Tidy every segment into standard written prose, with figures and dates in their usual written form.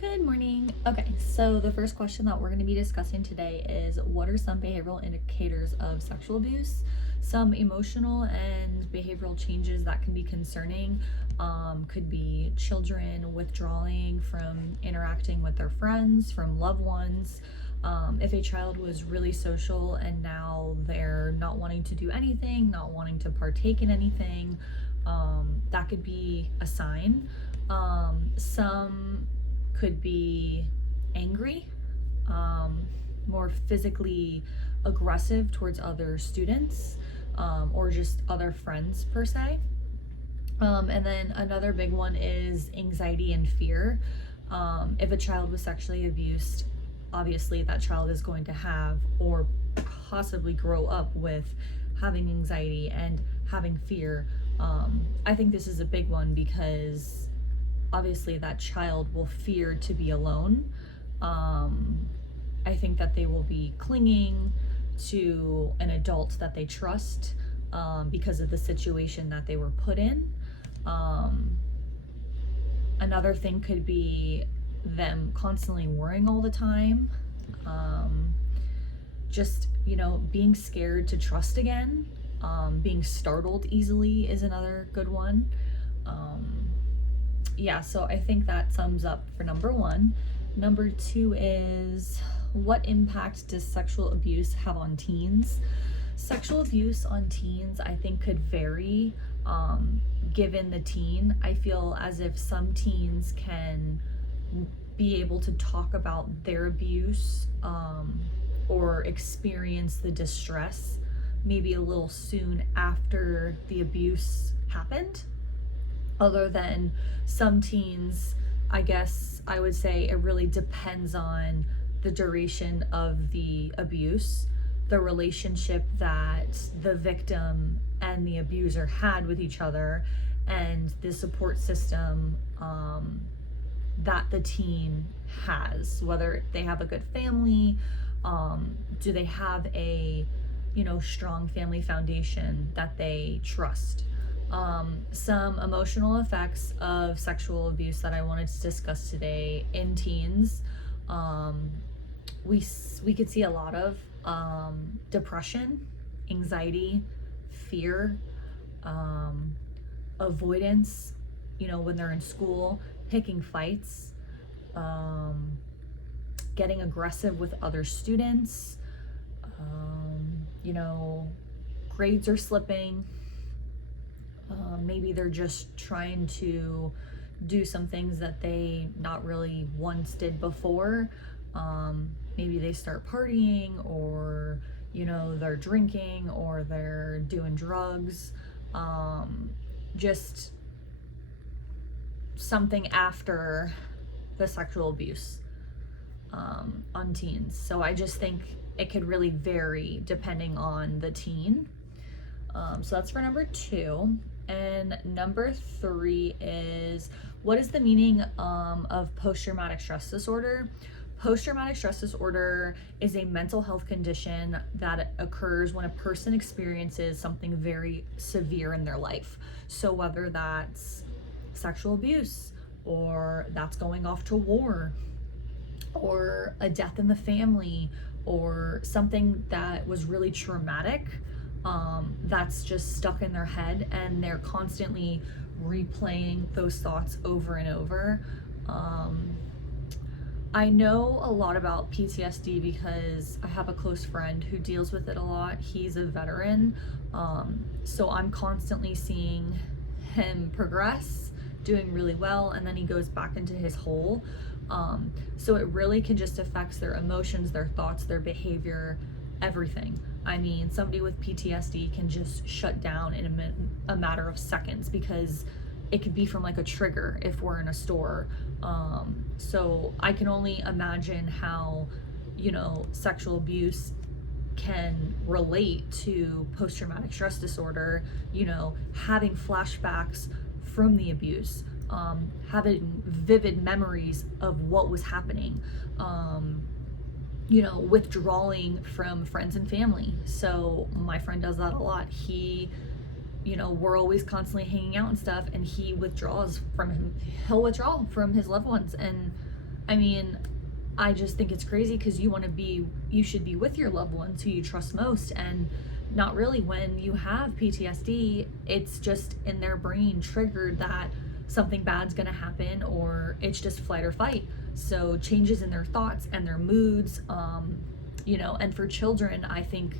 Good morning. Okay, so the first question that we're going to be discussing today is what are some behavioral indicators of sexual abuse? Some emotional and behavioral changes that can be concerning could be children withdrawing from interacting with their friends, from loved ones. If a child was really social and now they're not wanting to do anything, not wanting to partake in anything, that could be a sign. Some could be angry, um, more physically aggressive towards other students, or just other friends per se. And then another big one is anxiety and fear. If a child was sexually abused, obviously that child is going to have or possibly grow up with having anxiety and having fear. I think this is a big one because obviously that child will fear to be alone. Um, I think that they will be clinging to an adult that they trust because of the situation that they were put in. Um, Another thing could be them constantly worrying all the time. Um, just, being scared to trust again. Being startled easily is another good one. Um, yeah, so I think that sums up for number one. Number two is what impact does sexual abuse have on teens? Sexual abuse on teens, I think, could vary given the teen. I feel as if some teens can be able to talk about their abuse or experience the distress maybe a little soon after the abuse happened. Other than some teens, I guess I would say it really depends on the duration of the abuse, the relationship that the victim and the abuser had with each other, and the support system that the teen has, whether they have a good family, do they have a strong family foundation that they trust. Some emotional effects of sexual abuse that I wanted to discuss today in teens. We could see a lot of depression, anxiety, fear, avoidance, when they're in school, picking fights, getting aggressive with other students, grades are slipping. Maybe they're just trying to do some things that they not really once did before. Maybe they start partying, or they're drinking, or they're doing drugs. Just something after the sexual abuse on teens. So I just think it could really vary depending on the teen. So that's for number two. And number three is what is the meaning of post-traumatic stress disorder? Post-traumatic stress disorder is a mental health condition that occurs when a person experiences something very severe in their life. So whether that's sexual abuse, or that's going off to war, or a death in the family, or something that was really traumatic, that's just stuck in their head, and they're constantly replaying those thoughts over and over. I know a lot about PTSD because I have a close friend who deals with it a lot. He's a veteran, so I'm constantly seeing him progress, doing really well, and then he goes back into his hole. So it really can just affect their emotions, their thoughts, their behavior, everything. I mean, somebody with PTSD can just shut down in a matter of seconds because it could be from like a trigger if we're in a store. So I can only imagine how, sexual abuse can relate to post-traumatic stress disorder, having flashbacks from the abuse, having vivid memories of what was happening, withdrawing from friends and family. So my friend does that a lot. We're always constantly hanging out and stuff, and he'll withdraw from his loved ones. And I mean, I just think it's crazy because you should be with your loved ones who you trust most, and not really. When you have PTSD, it's just in their brain triggered that something bad's gonna happen, or it's just flight or fight. So changes in their thoughts and their moods, and for children, I think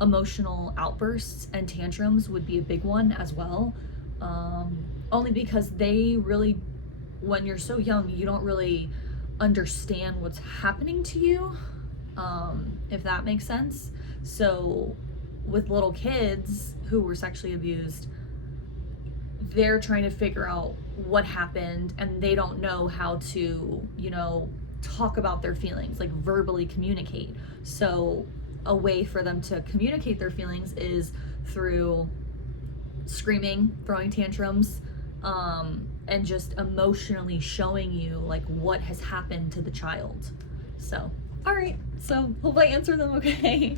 emotional outbursts and tantrums would be a big one as well. Only because they really, when you're so young, you don't really understand what's happening to you, if that makes sense. So with little kids who were sexually abused, they're trying to figure out what happened, and they don't know how to, talk about their feelings, like verbally communicate. So a way for them to communicate their feelings is through screaming, throwing tantrums, and just emotionally showing you like what has happened to the child. So, all right. So hope I answered them okay.